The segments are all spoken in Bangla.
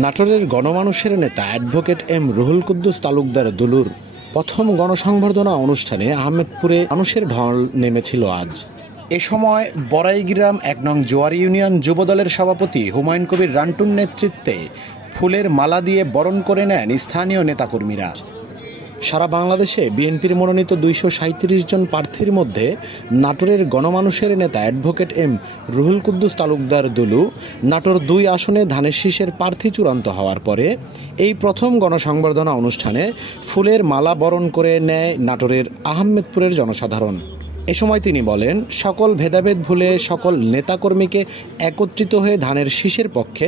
নাটোরের গণমানুষের নেতা অ্যাডভোকেট এম রুহুল কুদ্দুস তালুকদার দুলুর প্রথম গণসংবর্ধনা অনুষ্ঠানে আহমেদপুরে মানুষের ঢল নেমেছিল আজ। এ সময় বড়াইগ্রাম ১ নং জোয়ার ইউনিয়ন যুবদলের সভাপতি হুমায়ুন কবির রান্টুর নেতৃত্বে ফুলের মালা দিয়ে বরণ করে নেন স্থানীয় নেতাকর্মীরা। সারা বাংলাদেশে বিএনপির মনোনীত ২৩৭ জন প্রার্থীর মধ্যে নাটোরের গণমানুষের নেতা অ্যাডভোকেট এম রুহুল কুদ্দুস তালুকদার দুলু নাটোর ২ আসনে ধানের শীষের প্রার্থী চূড়ান্ত হওয়ার পরে এই প্রথম গণসংবর্ধনা অনুষ্ঠানে ফুলের মালা বরণ করে নেয় নাটোরের আহমেদপুরের জনসাধারণ। এ সময় তিনি বলেন, সকল ভেদাভেদ ভুলে সকল নেতাকর্মীকে একত্রিত হয়ে ধানের শীষের পক্ষে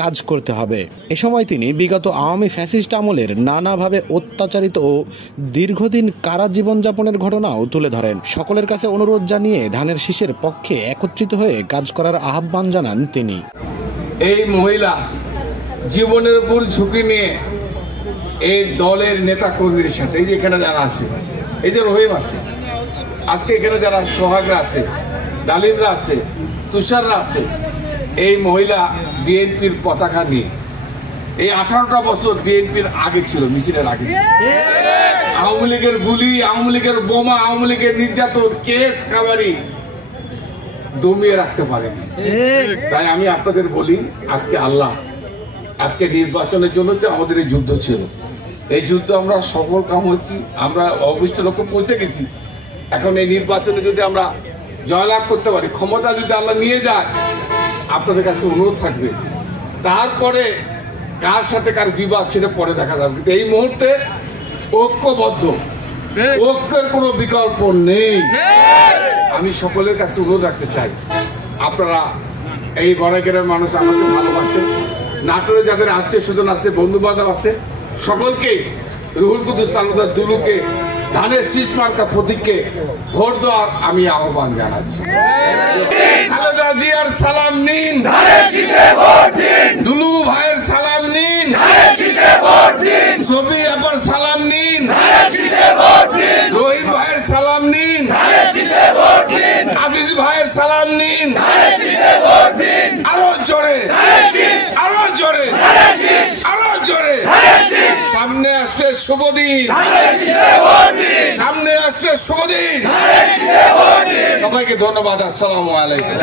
কাজ করতে হবে। এ সময় তিনি বিগত আওয়ামী ফ্যাসিস্ট আমলের নানাভাবে অত্যাচারিত ও দীর্ঘদিন কারা জীবনযাপনের ঘটনাও তুলে ধরেন। সকলের কাছে অনুরোধ জানিয়ে ধানের শীষের পক্ষে একত্রিত হয়ে কাজ করার আহ্বান জানান তিনি। এই মহিলা জীবনের উপর ঝুঁকি নিয়ে এই দলের নেতাকর্মীর সাথে, এই যে এখানে যারা আছে, এই যে রহিম আছে, আজকে এখানে যারা সোহাগরা আছে, ডালিমরা আছে, তুষাররা আছে, এই মহিলা বিএনপির পতাকা নিয়ে এই 18টা বছর বিএনপির আগে ছিল, মিছিলের আগে ছিল। আওয়ামী লীগের গুলি, আওয়ামী লীগের বোমা, আওয়ামী লীগের নির্যাতন, কেস কাবারি দমিয়ে রাখতে পারেনি। তাই আমি আপনাদের বলি, আজকে নির্বাচনের জন্য তো আমাদের এই যুদ্ধ ছিল। এই যুদ্ধ আমরা সফল কাম হচ্ছি, আমরা অভীষ্ট লক্ষ্যে পৌঁছে গেছি। এখন এই নির্বাচনে যদি আমরা জয়লাভ করতে পারি, ক্ষমতা যদি আল্লাহ নিয়ে যায়, আপনাদের কাছে অনুরোধ থাকবে, তারপরে কার সাথে কার বিবাদ সেটা পরে দেখা যাবে, কিন্তু এই মুহূর্তে ঐক্যবদ্ধ, ঐক্যের কোনো বিকল্প নেই। আমি সকলের কাছে অনুরোধ রাখতে চাই, আপনারা এই বড়াইগ্রামের মানুষ আমাকে ভালোবাসেন, নাটোরে যাদের আত্মীয় স্বজন আছে, বন্ধু বান্ধব আছে, সকলকেই রুহুল কুদ্দুস তালুকদার দুলুকে ধানের শীষ মার্কা প্রতীককে ভোট দেওয়ার আমি আহ্বান জানাচ্ছি। খালেদা জিয়ার সালাম নিন, দুলু ভাইয়ের সালাম নিন, ছবি আপার সালাম নিন, রহিম ভাইয়ের সালাম নিন, আজিজ ভাইয়ের সালাম নিন, আরো জোরে, আরো জোরে, আরো জোরে। সামনে আসছে শুভদিন, সামনে আসছে শুভদিন। সবাইকে ধন্যবাদ। আসসালামু আলাইকুম।